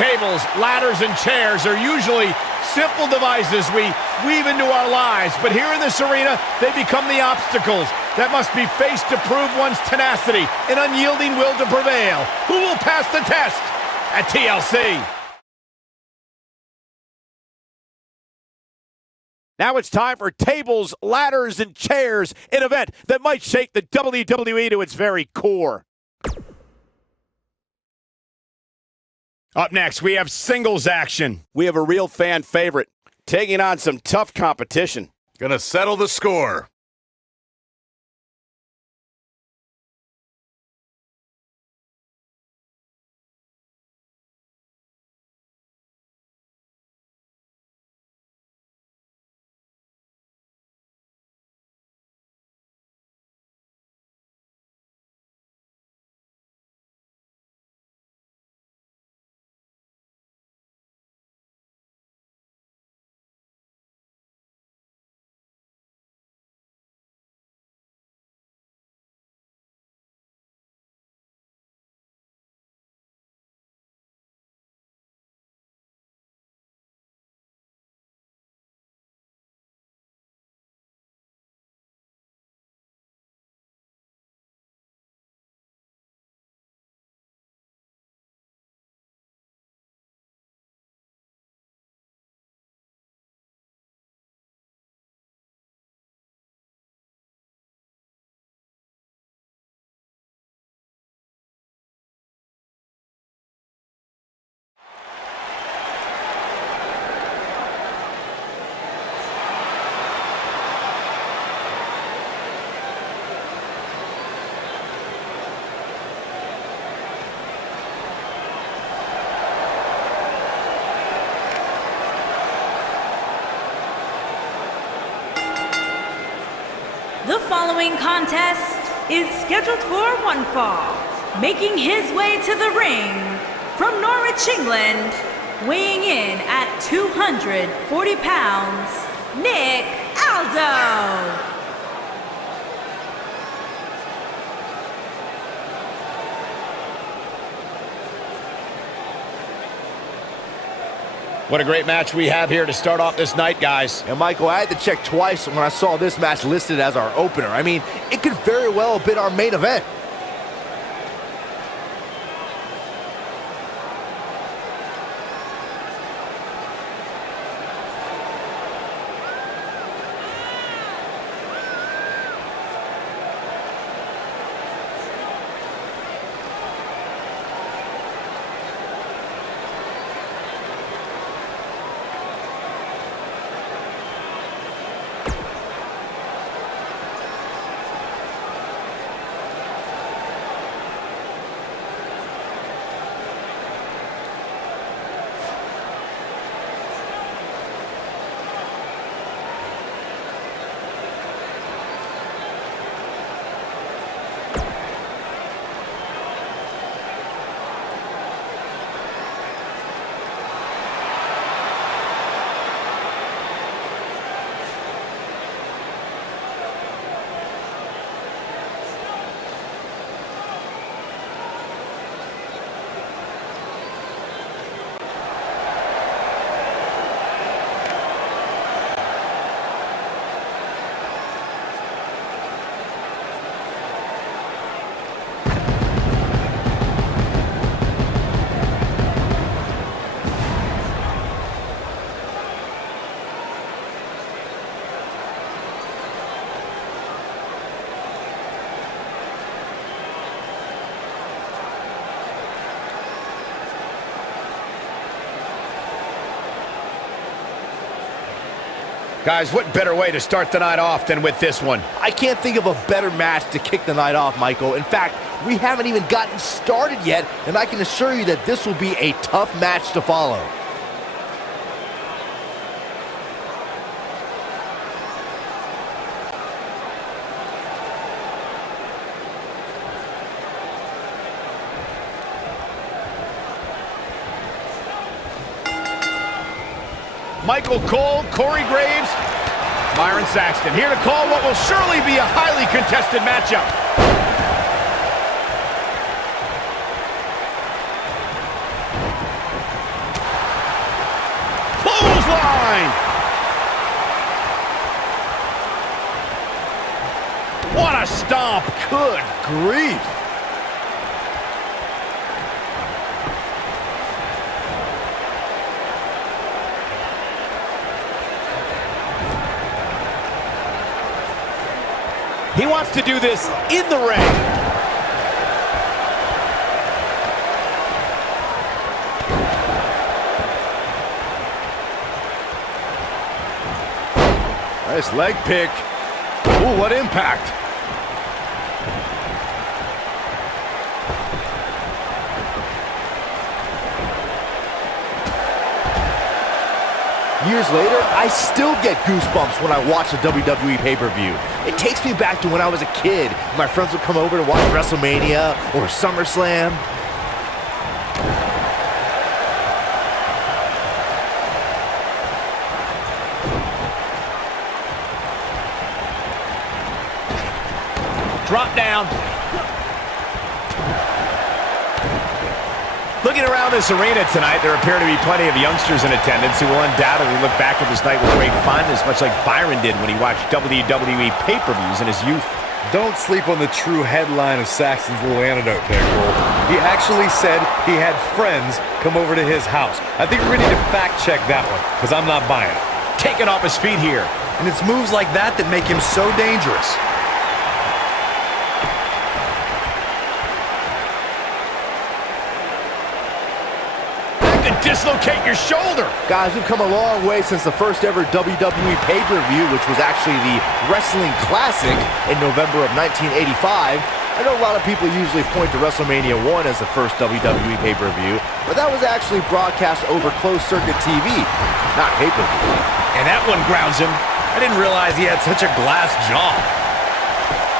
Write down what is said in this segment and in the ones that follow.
Tables, ladders, and chairs are usually simple devices we weave into our lives, but here in this arena, they become the obstacles that must be faced to prove one's tenacity and unyielding will to prevail. Who will pass the test at TLC? Now it's time for tables, ladders, and chairs, an event that might shake the WWE to its very core. Up next, we have singles action. We have a real fan favorite taking on some tough competition. Gonna settle the score. The following contest is scheduled for one fall. Making his way to the ring from Norwich, England, weighing in at 240 pounds, Nick Aldo. What a great match we have here to start off this night, guys. And Michael, I had to check twice when I saw this match listed as our opener. I mean, it could very well have been our main event. Guys, what better way to start the night off than with this one? I can't think of a better match to kick the night off, Michael. In fact, we haven't even gotten started yet, and I can assure you that this will be a tough match to follow. Michael Cole, Corey Graves, Byron Saxton, here to call what will surely be a highly contested matchup. What a stomp. Good grief. He wants to do this in the ring. Nice leg pick. Ooh, what impact. Years later, I still get goosebumps when I watch a WWE pay-per-view. It takes me back to when I was a kid. My friends would come over to watch WrestleMania or SummerSlam. Drop down. Looking around this arena tonight, there appear to be plenty of youngsters in attendance who will undoubtedly look back at this night with great fondness, much like Byron did when he watched WWE pay-per-views in his youth. Don't sleep on the true headline of Saxton's little antidote there, Cole. He actually said he had friends come over to his house. I think we need to fact-check that one, because I'm not buying it. Taken off his feet here. And it's moves like that that make him so dangerous. Dislocate your shoulder. Guys, we've come a long way since the first ever WWE pay-per-view, which was actually the Wrestling Classic in November of 1985. I know a lot of people usually point to WrestleMania 1 as the first WWE pay-per-view, but that was actually broadcast over closed-circuit TV, not pay-per-view. And that one grounds him. I didn't realize he had such a glass jaw.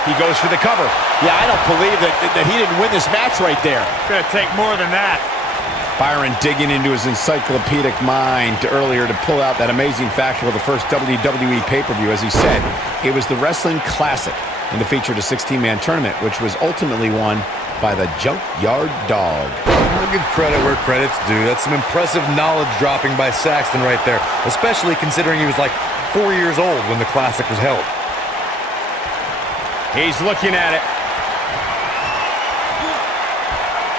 He goes for the cover. Yeah, I don't believe that he didn't win this match right there. Gonna take more than that. Byron digging into his encyclopedic mind earlier to pull out that amazing fact of the first WWE pay-per-view. As he said, it was the Wrestling Classic, and it featured a 16-man tournament, which was ultimately won by the Junkyard Dog. I'll give credit where credit's due. That's some impressive knowledge dropping by Saxton right there, especially considering he was like 4 years old when the Classic was held. He's looking at it.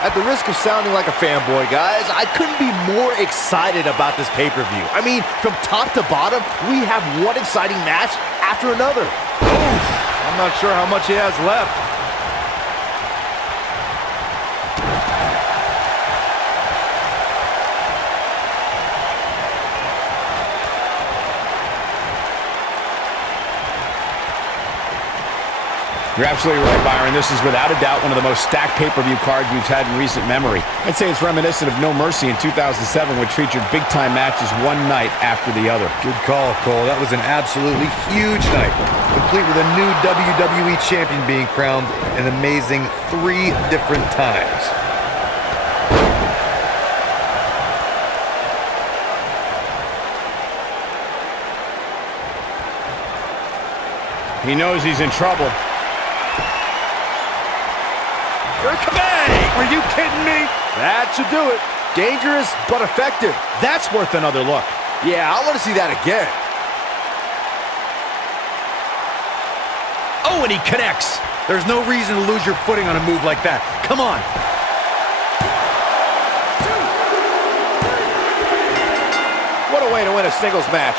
At the risk of sounding like a fanboy, guys, I couldn't be more excited about this pay-per-view. I mean, from top to bottom, we have one exciting match after another. Oof. I'm not sure how much he has left. You're absolutely right, Byron. This is without a doubt one of the most stacked pay-per-view cards we've had in recent memory. I'd say it's reminiscent of No Mercy in 2007, which featured big-time matches one night after the other. Good call, Cole. That was an absolutely huge night, complete with a new WWE champion being crowned an amazing 3 different times. He knows he's in trouble. Are you kidding me? That should do it. Dangerous, but effective. That's worth another look. Yeah, I want to see that again. Oh, and he connects. There's no reason to lose your footing on a move like that. Come on. What a way to win a singles match.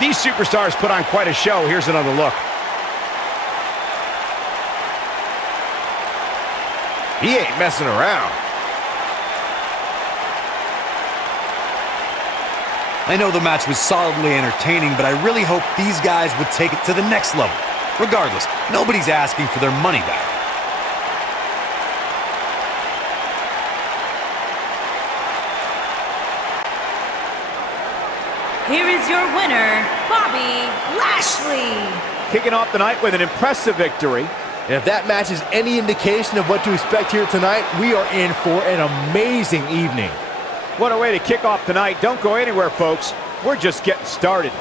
These superstars put on quite a show. Here's another look. He ain't messing around. I know the match was solidly entertaining, but I really hope these guys would take it to the next level. Regardless, nobody's asking for their money back. Here is your winner, Bobby Lashley. Kicking off the night with an impressive victory. And if that match is any indication of what to expect here tonight, we are in for an amazing evening. What a way to kick off tonight. Don't go anywhere, folks. We're just getting started.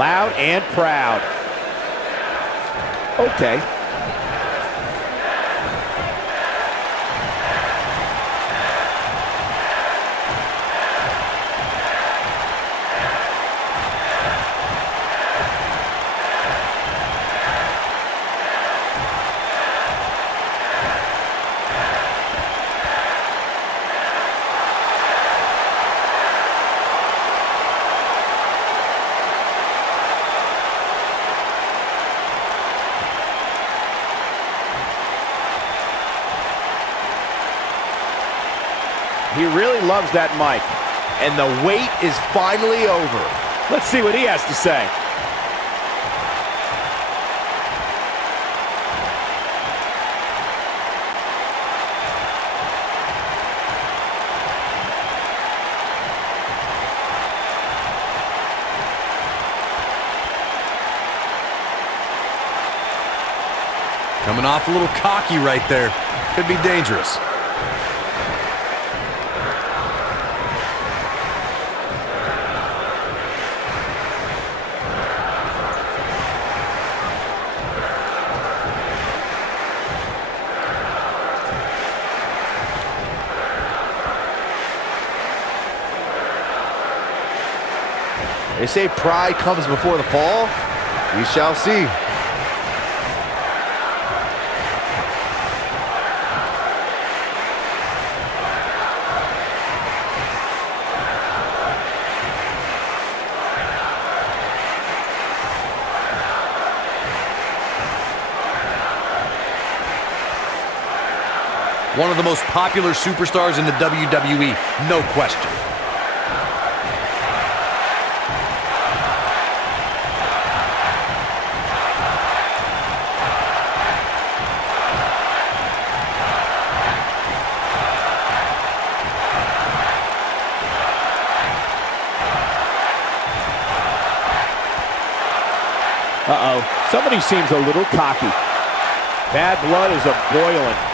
Loud and proud. Okay. He really loves that mic. And the wait is finally over. Let's see what he has to say. Coming off a little cocky right there. Could be dangerous. They say pride comes before the fall. We shall see. One of the most popular superstars in the WWE, no question. Uh-oh, somebody seems a little cocky. Bad blood is a-boiling.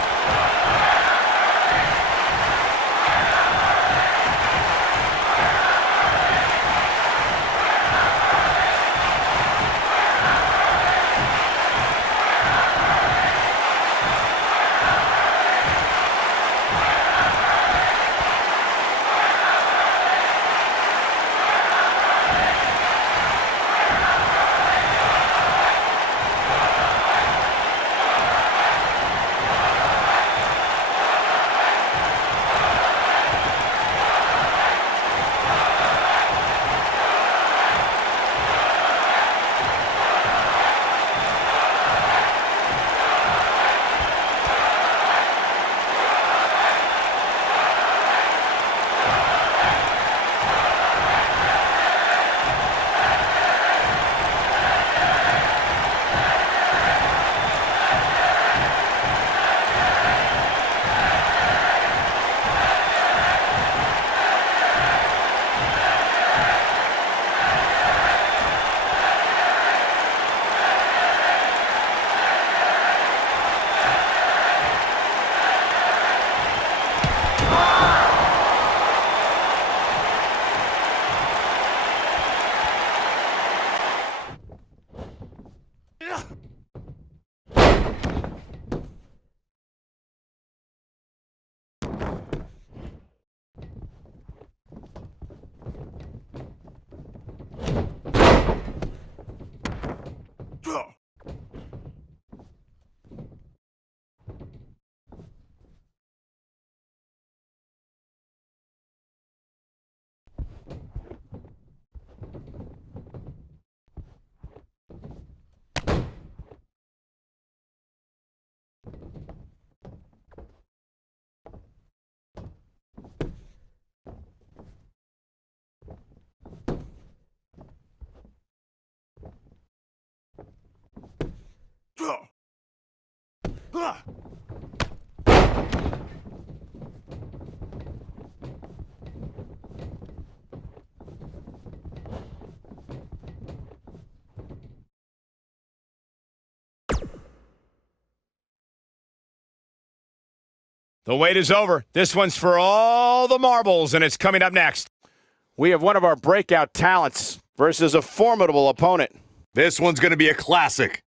The wait is over. This one's for all the marbles, and it's coming up next. We have one of our breakout talents versus a formidable opponent. This one's going to be a classic.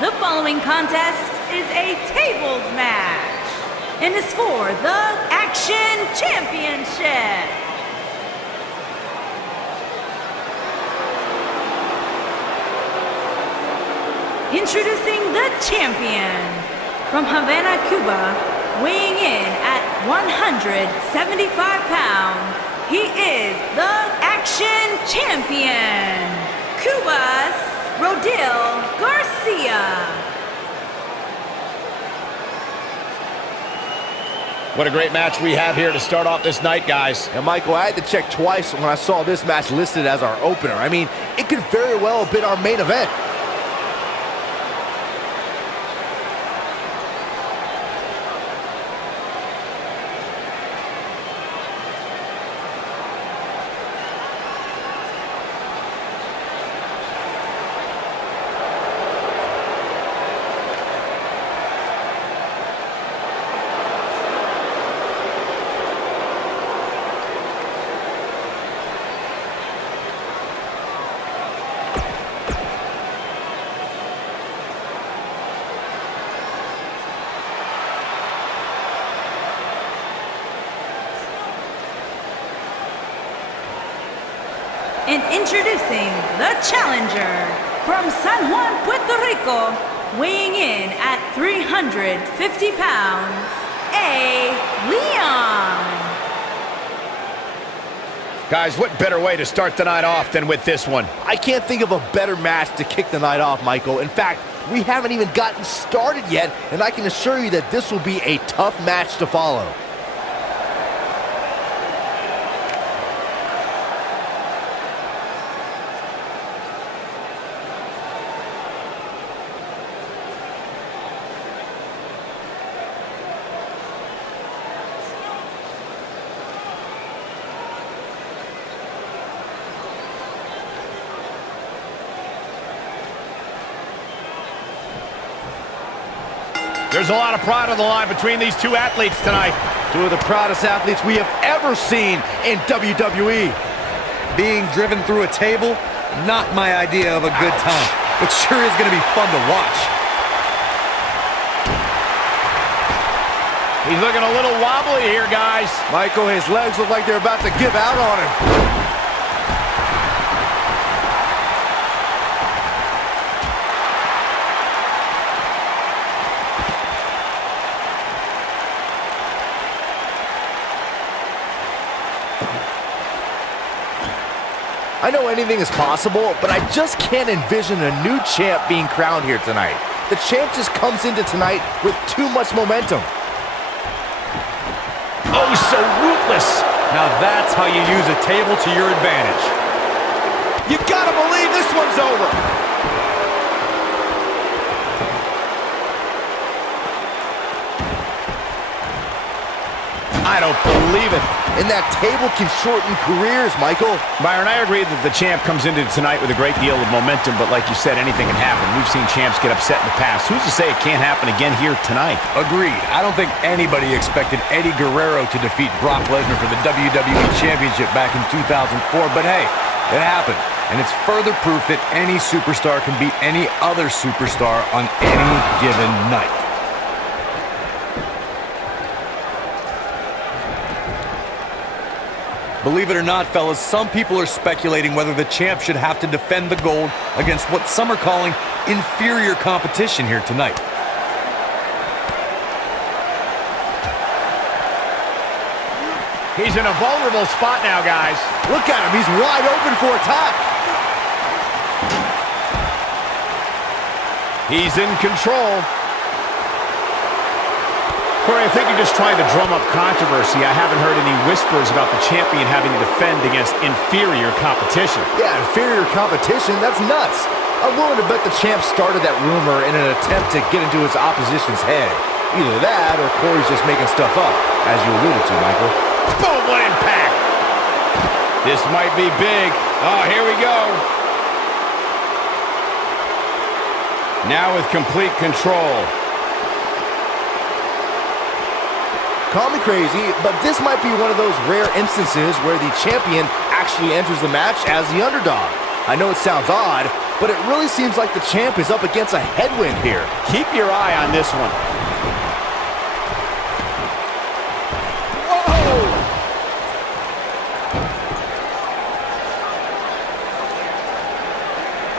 The following contest is a tables match and is for the Action Championship. Introducing the champion from Havana, Cuba, weighing in at 175 pounds. He is the Action Champion, Cuba's Rodil Garcia. What a great match we have here to start off this night, guys. And Michael, I had to check twice when I saw this match listed as our opener. I mean, it could very well have been our main event. And introducing the challenger from San Juan, Puerto Rico, weighing in at 350 pounds, A. Leon. Guys, what better way to start the night off than with this one? I can't think of a better match to kick the night off, Michael. In fact, we haven't even gotten started yet, and I can assure you that this will be a tough match to follow. There's a lot of pride on the line between these two athletes tonight. Two of the proudest athletes we have ever seen in WWE. Being driven through a table, not my idea of a good time, but sure is going to be fun to watch. He's looking a little wobbly here, guys. Michael, his legs look like they're about to give out on him. I know anything is possible, but I just can't envision a new champ being crowned here tonight. The champ just comes into tonight with too much momentum. Oh, so ruthless. Now that's how you use a table to your advantage. You gotta believe this one's over. I don't believe it. And that table can shorten careers, Michael. Byron, I agree that the champ comes into tonight with a great deal of momentum, but like you said, anything can happen. We've seen champs get upset in the past. Who's to say it can't happen again here tonight? Agreed. I don't think anybody expected Eddie Guerrero to defeat Brock Lesnar for the WWE Championship back in 2004, but hey, it happened. And it's further proof that any superstar can beat any other superstar on any given night. Believe it or not, fellas, some people are speculating whether the champ should have to defend the gold against what some are calling inferior competition here tonight. He's in a vulnerable spot now, guys. Look at him. He's wide open for attack. He's in control. Corey, I think you're just trying to drum up controversy. I haven't heard any whispers about the champion having to defend against inferior competition. Yeah, inferior competition? That's nuts. I'm willing to bet the champ started that rumor in an attempt to get into his opposition's head. Either that or Corey's just making stuff up, as you alluded to, Michael. Boom, what impact! This might be big. Oh, here we go. Now with complete control. Call me crazy, but this might be one of those rare instances where the champion actually enters the match as the underdog. I know it sounds odd, but it really seems like the champ is up against a headwind here. Keep your eye on this one. Whoa!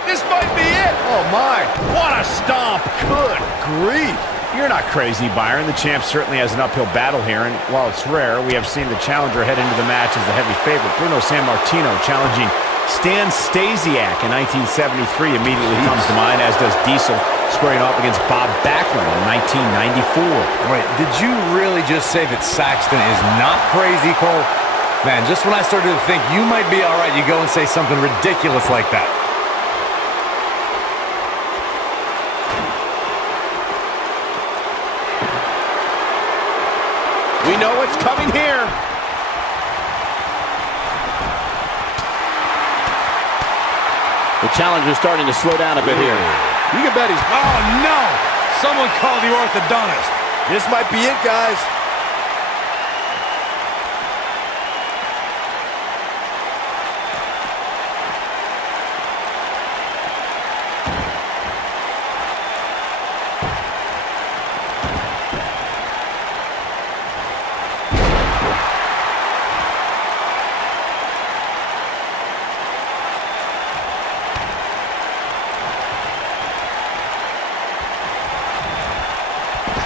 This might be it. Oh my, What a stomp. good grief. You're not crazy, Byron. The champ certainly has an uphill battle here, and while it's rare, we have seen the challenger head into the match as the heavy favorite. Bruno Sammartino challenging Stan Stasiak in 1973 immediately comes to mind, as does Diesel squaring off against Bob Backlund in 1994. Wait, did you really just say that Saxton is not crazy, Cole? Man, just when I started to think you might be all right, you go and say something ridiculous like that. We know what's coming here. The challenger's starting to slow down a bit here. You can bet he's... Oh, no! Someone call the orthodontist. This might be it, guys.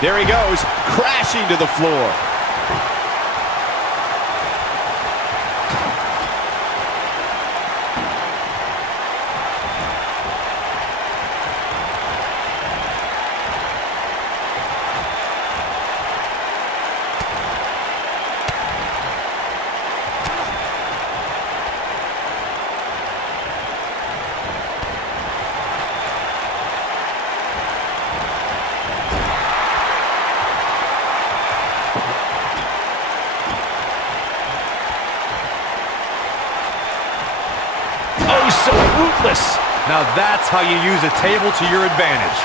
There he goes, crashing to the floor. So ruthless. Now that's how you use a table to your advantage.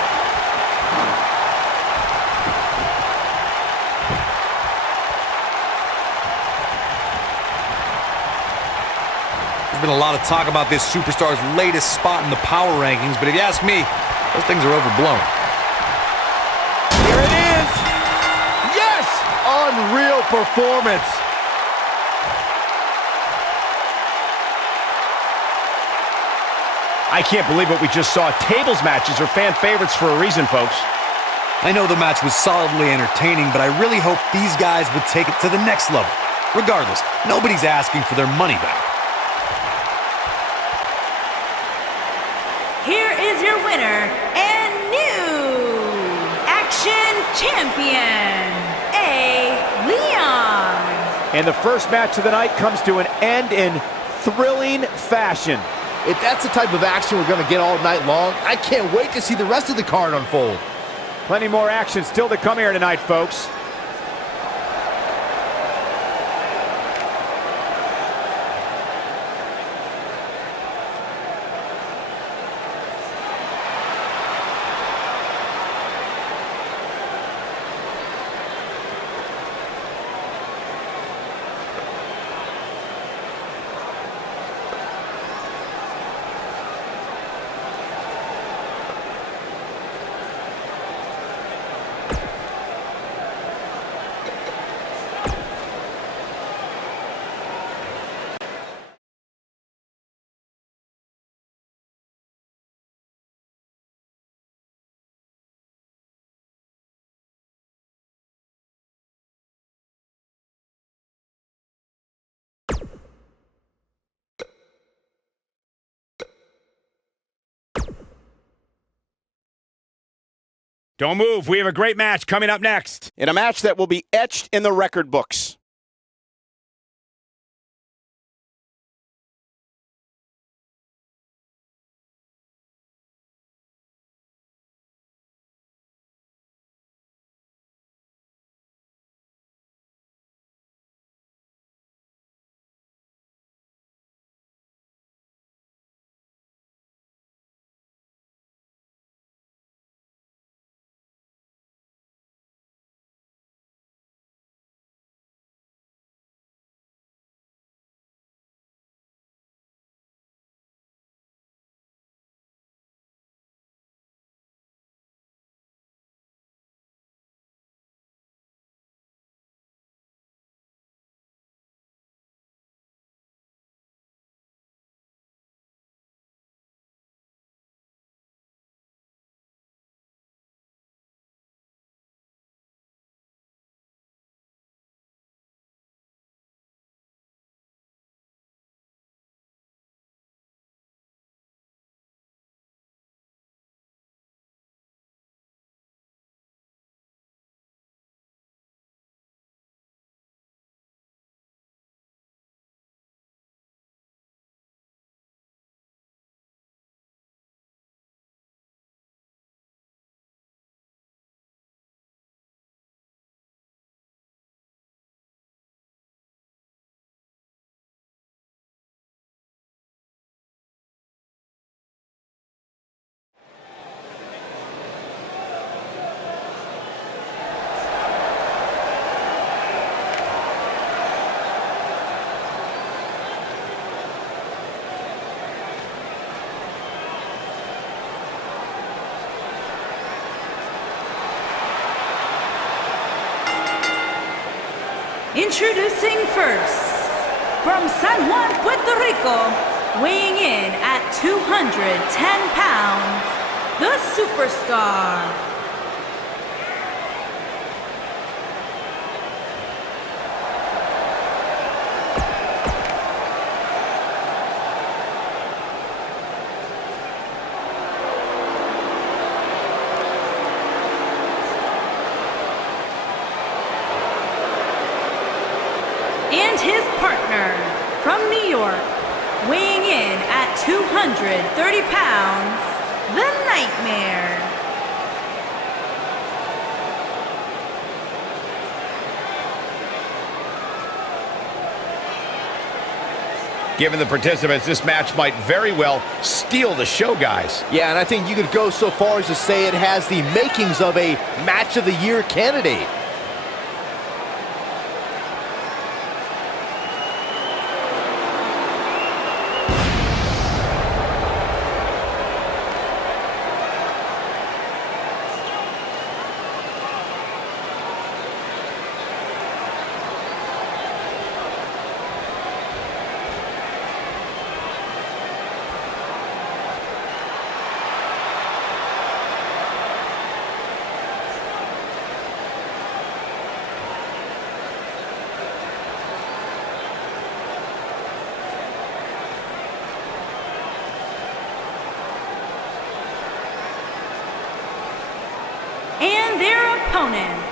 There's been a lot of talk about this superstar's latest spot in the power rankings, but if you ask me, those things are overblown. Here it is. Yes! Unreal performance. I can't believe what we just saw. Tables matches are fan favorites for a reason, folks. I know the match was solidly entertaining, but I really hope these guys would take it to the next level. Regardless, nobody's asking for their money back. Here is your winner and new Action Champion, A. Leon. And the first match of the night comes to an end in thrilling fashion. If that's the type of action we're going to get all night long, I can't wait to see the rest of the card unfold. Plenty more action still to come here tonight, folks. Don't move. We have a great match coming up next. In a match that will be etched in the record books. Introducing first, from San Juan, Puerto Rico, weighing in at 210 pounds, the Superstar. And his partner, from New York, weighing in at 230 pounds, the Nightmare. Given the participants, this match might very well steal the show, guys. Yeah, and I think you could go so far as to say it has the makings of a Match of the Year candidate. And their opponents,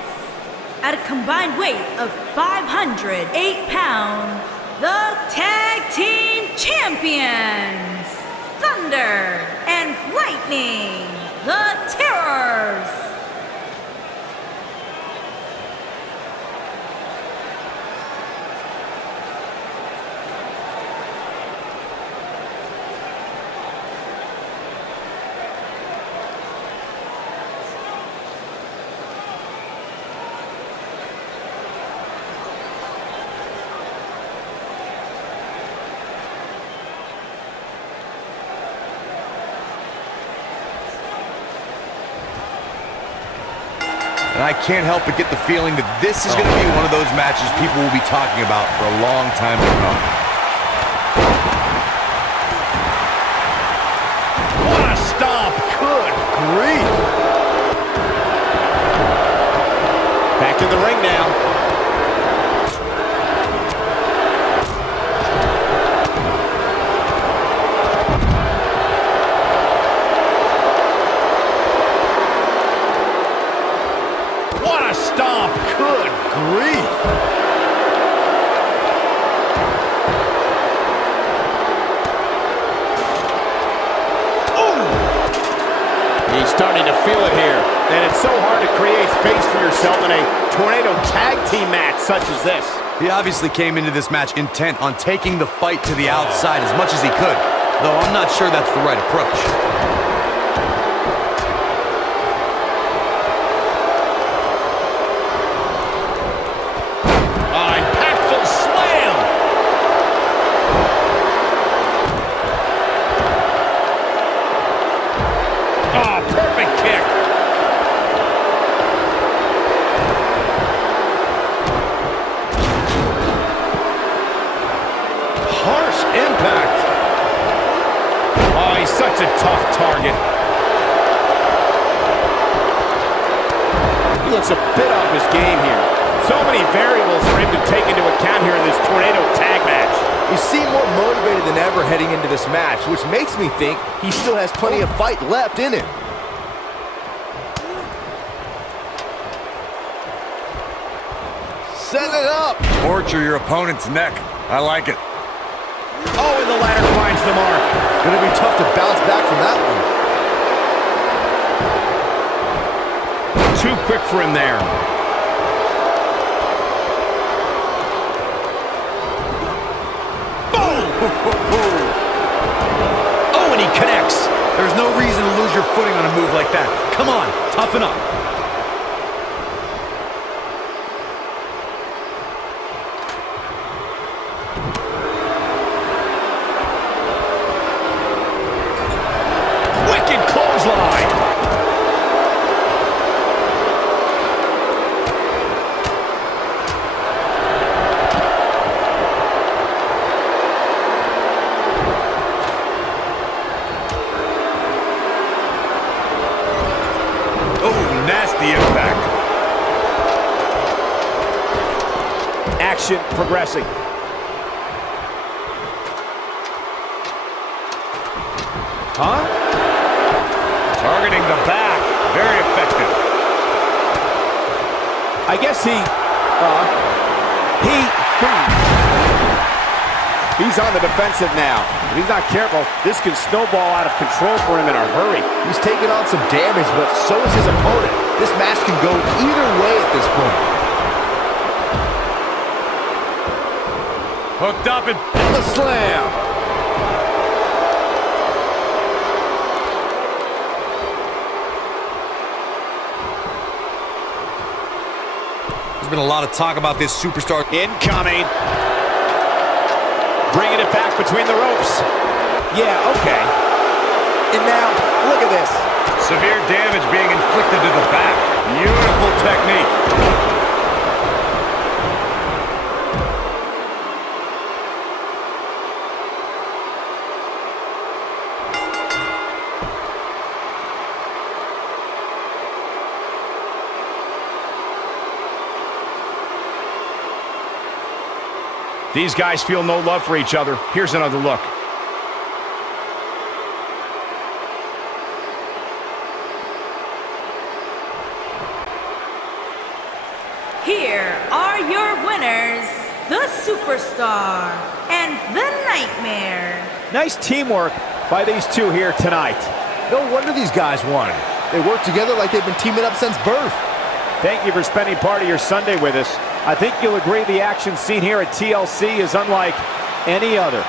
at a combined weight of 508 pounds, the Tag Team Champions, Thunder and Lightning, the Terrors. And I can't help but get the feeling that this is going to be one of those matches people will be talking about for a long time to come. What a stomp! Good grief! Back in the ring now. space for yourself in a tornado tag team match such as this. He obviously came into this match intent on taking the fight to the outside as much as he could, though I'm not sure that's the right approach. Impactful slam! Oh, perfect kick! Harsh impact! Oh, he's such a tough target. He looks a bit off his game here. So many variables for him to take into account here in this tornado tag match. You seem more motivated than ever heading into this match, which makes me think he still has plenty of fight left in him. Set it up! Torture your opponent's neck. I like it. Oh, and the ladder finds the mark. Gonna be tough to bounce back from that one. Too quick for him there. Oh, and he connects. There's no reason to lose your footing on a move like that. Come on, toughen up. Wicked clothesline. Nasty impact. Action progressing. Huh? Targeting the back. Very effective. I guess he's on the defensive now. If he's not careful, this can snowball out of control for him in a hurry. He's taking on some damage, but so is his opponent. This match can go either way at this point. Hooked up and The slam! there's been a lot of talk about this superstar. Incoming. Bringing it back between the ropes. Yeah, okay. And now, look at this. Severe damage being inflicted to the back. Beautiful technique. These guys feel no love for each other. Here's another look. Here are your winners, the Superstar and the Nightmare. Nice teamwork by these two here tonight. No wonder these guys won. They work together like they've been teaming up since birth. Thank you for spending part of your Sunday with us. I think you'll agree the action seen here at TLC is unlike any other.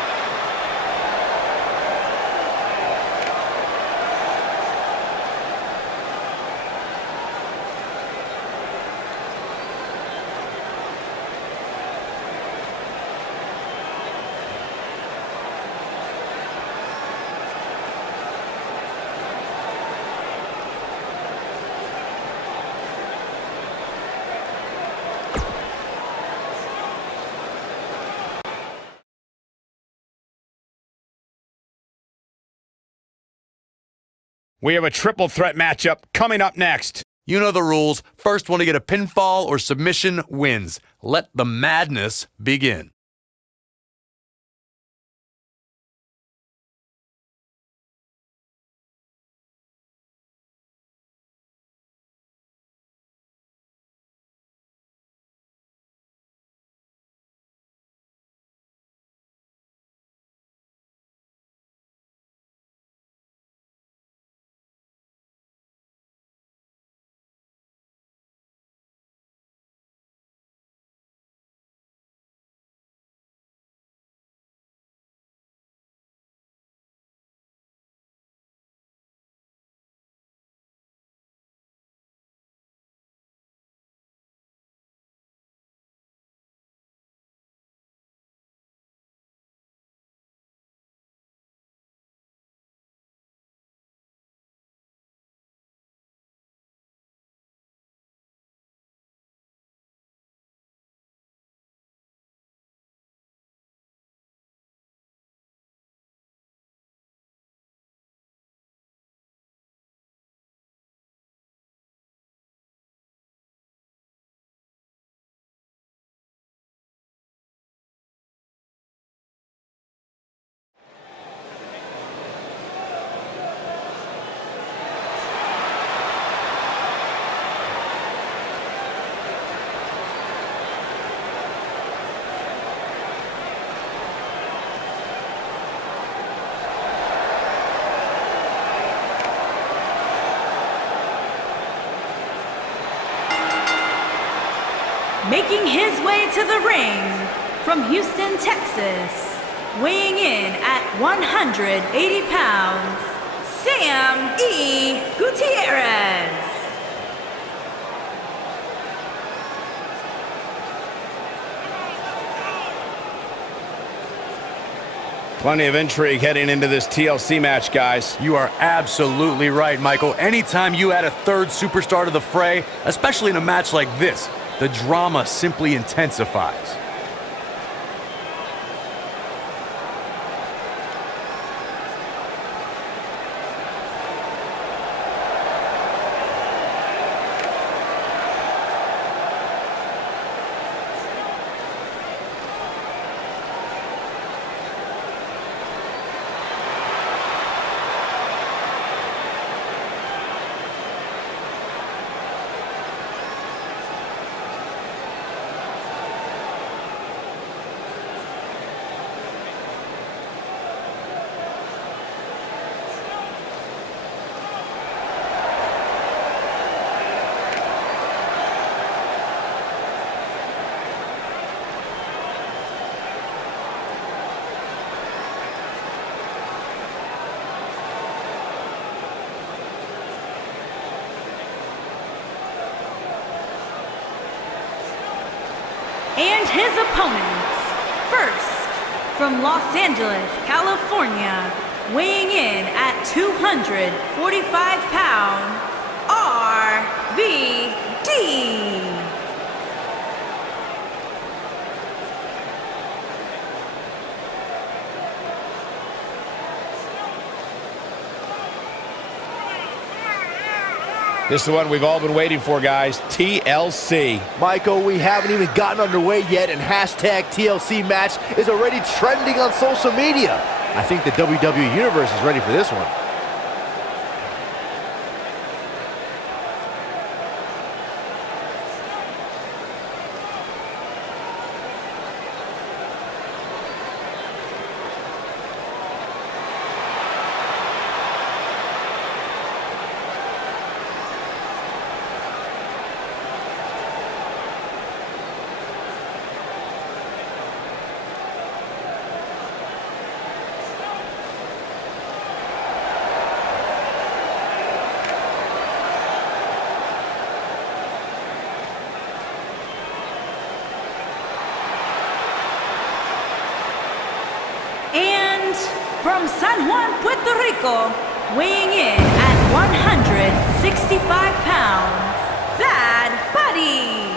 We have a triple threat matchup coming up next. You know the rules. First one to get a pinfall or submission wins. Let the madness begin. making his way to the ring from Houston, Texas, weighing in at 180 pounds, Sam E. Gutierrez. Plenty of intrigue heading into this TLC match, guys. You are absolutely right, Michael. Anytime you add a third superstar to the fray, especially in a match like this, the drama simply intensifies. And his opponents, first, from Los Angeles, California, weighing in at 245 pounds, RVD. This is the one we've all been waiting for, guys. TLC. Michael, we haven't even gotten underway yet, and hashtag TLC match is already trending on social media. I think the WWE Universe is ready for this one. From San Juan, Puerto Rico, weighing in at 165 pounds, Bad Buddy.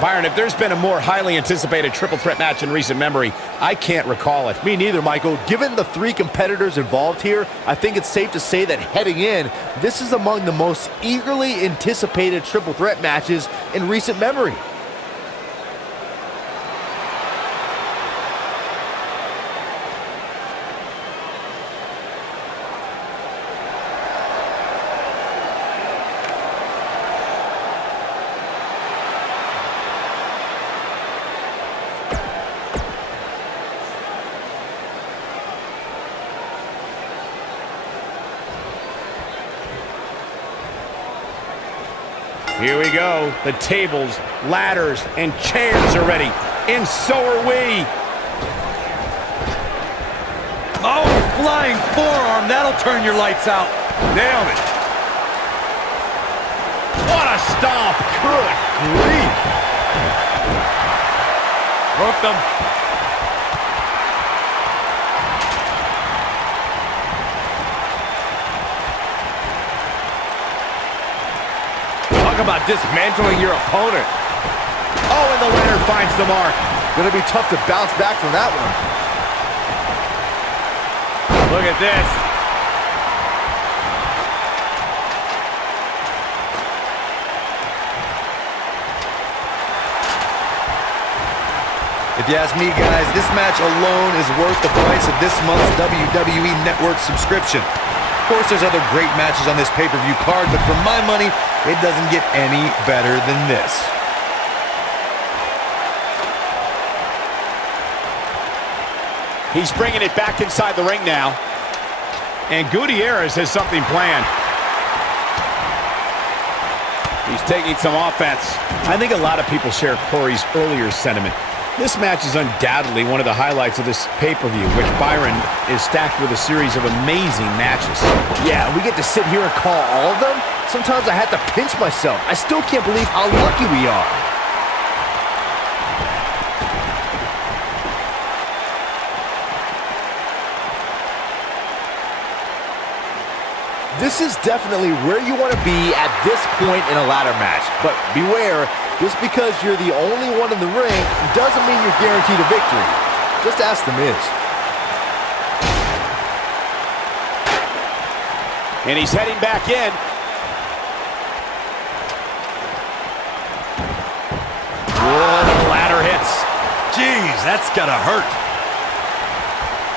Byron, if there's been a more highly anticipated triple threat match in recent memory, I can't recall it. Me neither, Michael. Given the three competitors involved here, I think it's safe to say that heading in, this is among the most eagerly anticipated triple threat matches in recent memory. Here we go. The tables, ladders, and chairs are ready. And so are we. Oh, flying forearm. That'll turn your lights out. Nailed it. What a stomp. Good grief. Broke them. Talk about dismantling your opponent. Oh, and the winner finds the mark. Gonna be tough to bounce back from that one. Look at this. If you ask me, guys, this match alone is worth the price of this month's WWE Network subscription. Of course, there's other great matches on this pay-per-view card, but for my money, it doesn't get any better than this. He's bringing it back inside the ring now. And Gutierrez has something planned. He's taking some offense. I think a lot of people share Corey's earlier sentiment. This match is undoubtedly one of the highlights of this pay-per-view, which Byron is stacked with a series of amazing matches. Yeah, we get to sit here and call all of them. Sometimes I have to pinch myself. I still can't believe how lucky we are. This is definitely where you want to be at this point in a ladder match. But beware, just because you're the only one in the ring doesn't mean you're guaranteed a victory. Just ask The Miz. And he's heading back in. Whoa, ladder hits. Jeez, that's gotta hurt.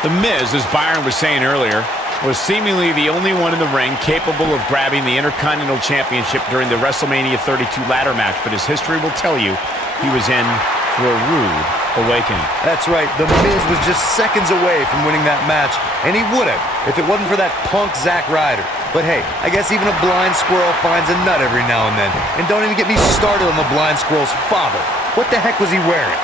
The Miz, as Byron was saying earlier, was seemingly the only one in the ring capable of grabbing the Intercontinental Championship during the WrestleMania 32 ladder match, but his history will tell you he was in for a rude awakening. That's right. The Miz was just seconds away from winning that match, and he would have if it wasn't for that punk Zack Ryder. But hey, I guess even a blind squirrel finds a nut every now and then. And don't even get me started on the blind squirrel's father. What the heck was he wearing?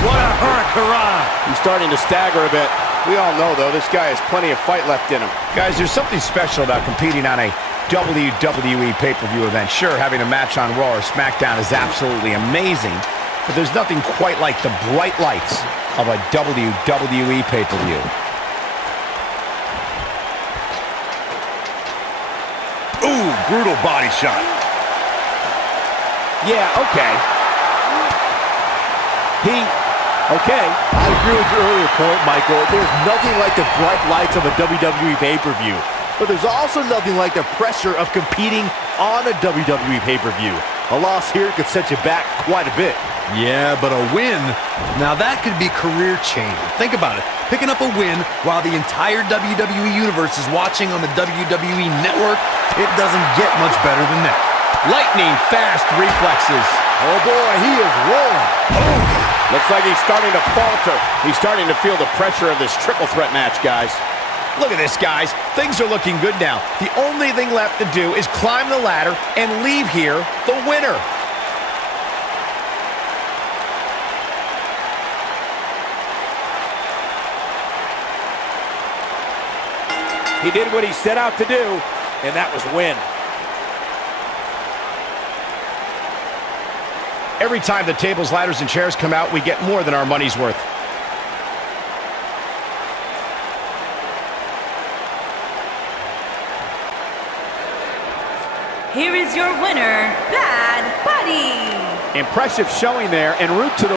What a hurricane! He's starting to stagger a bit. We all know, though, this guy has plenty of fight left in him. Guys, there's something special about competing on a WWE pay-per-view event. Sure, having a match on Raw or SmackDown is absolutely amazing, but there's nothing quite like the bright lights of a WWE pay-per-view. Ooh, brutal body shot. Yeah, okay. Okay. I agree with your earlier point, Michael. There's nothing like the bright lights of a WWE pay-per-view. But there's also nothing like the pressure of competing on a WWE pay-per-view. A loss here could set you back quite a bit. Yeah, but a win, now that could be career-changing. Think about it. Picking up a win while the entire WWE Universe is watching on the WWE Network, it doesn't get much better than that. Lightning fast reflexes. Oh boy, he is rolling. Oh. Looks like he's starting to falter. He's starting to feel the pressure of this triple threat match, guys. Look at this, guys. Things are looking good now. The only thing left to do is climb the ladder and leave here the winner. He did what he set out to do, and that was win. Every time the tables, ladders, and chairs come out, we get more than our money's worth. Here is your winner, Bad Buddy. Impressive showing there, en route to the